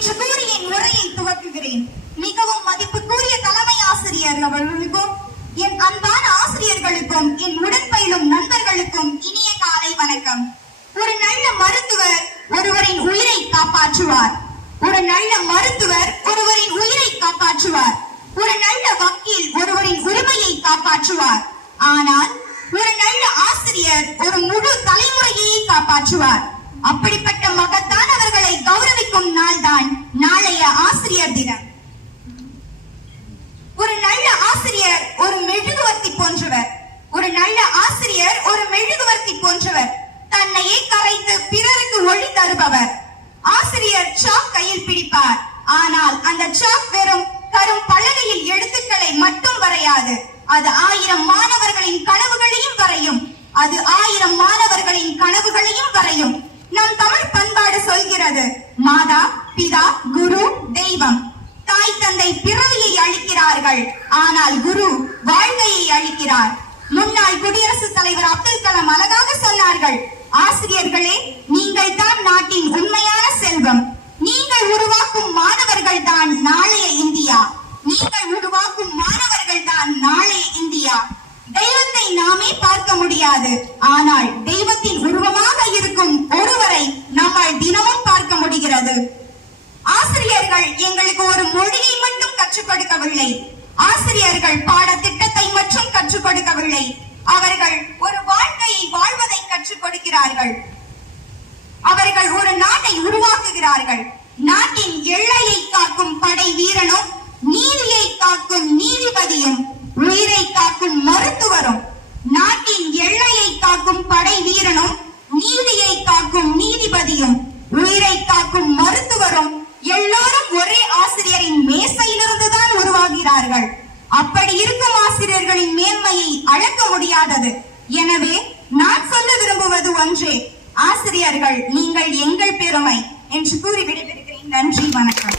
உரையை துவக்குகிறேன். மிகவும் மதிப்புக்குரிய தலைமை ஆசிரியர் அவர்களுக்கும் என் அன்பான ஆசிரியர்களுக்கும் என் உடன் பயிலும் நண்பர்களுக்கும் இனிய காலை வணக்கம். ஒரு நல்ல மருத்துவர் ஒருவரின் உயிரை காப்பாற்றுவார். ஒரு நல்ல மருத்துவர் ஒருவரின் உயிரை காப்பாற்றுவார். ஒரு நல்ல வக்கீல் ஒருவரின் உரிமையை காப்பாற்றுவார். ஆனால் ஒரு நல்ல ஆசிரியர் ஒரு முழு தலைமுறையை காப்பாற்றுவார். அப்படிப்பட்ட மகத்தானவர்களை கௌரவிக்கும் நாள் தான் நாளைய ஆசிரியர் தினம். ஒரு நல்ல ஆசிரியர் ஒரு மெழுகுவர்த்தி போன்றவர். ஒரு நல்ல ஆசிரியர் ஒரு மெழுகுவர்த்தி போன்றவர். தன்னையே கரைத்து பிறருக்கு ஒளி தருபவர். ஆசிரியர் சாக் கையில் பிடிப்பார். ஆனால் அந்த சாக் வெறும் தரும் பலகையில் எழுத்துக்களை மட்டும் வரையாது. அது 1000 மாணவர்களின் கனவுகளையும் வரையும். அது 1000 மாணவர்களின் கனவுகளையும் வரையும். நம் தமிழ் பண்பாடு சொல்கிறது, மாதா பிதா குரு தெய்வம். தாய் தந்தை பிறவியை அளிக்கிறார்கள், ஆனால் குரு வாழ்க்கையை அளிக்கிறார். முன்னாள் குடியரசுத் தலைவர் அப்துல் கலாம் அழகாக சொன்னார்கள், ஆசிரியர்களே நீங்கள் தான் நாட்டின் உண்மையான செல்வம். நீங்கள் உருவாக்கும் மாணவர்கள் தான் நாளைய இந்தியா. நீங்கள் உருவாக்கும் மாணவர்கள் தான் நாளைய இந்தியா. தெய்வத்தை நாமே பார்க்க முடியாது, ஆனால் தெய்வத்தின் உருவமாக இருக்கும் ஒருவரை நம்மால் தினமும் பார்க்க முடிகிறது. ஆசிரியர்கள் எங்களுக்கு ஒரு மொழியை மட்டும் கற்றுக் கொடுக்கவில்லை. ஆசிரியர்கள் பாடத்திட்டத்தை மட்டும் கற்றுக் கொடுக்கவில்லை. அவர்கள் ஒரு வாழ்க்கையை வாழ்வதை கற்றுக் கொடுக்கிறார்கள். அவர்கள் ஒரு நாட்டை உருவாக்குகிறார்கள். நாட்டின் எல்லையை காக்கும் படை வீரனும், நீதியை காக்கும் நீதிபதியும், உயிரை காக்கும் மருத்துவரும். நாட்டின் எல்லையை காக்கும் படை வீரனும், நீதியை காக்கும் நீதிபதியும், உயிரை காக்கும் மருத்துவரும் எல்லோரும் ஒரே ஆசிரியரின் மேசையிலிருந்துதான் உருவாகிறார்கள். அப்படி இருக்கும் ஆசிரியர்களின் மேன்மையை அளக்க முடியாதது. எனவே நான் சொல்ல விரும்புவது ஒன்றே, ஆசிரியர்கள் நீங்கள் எங்கள் பெருமை என்று கூறி விடைபெறுகிறேன். நன்றி, வணக்கம்.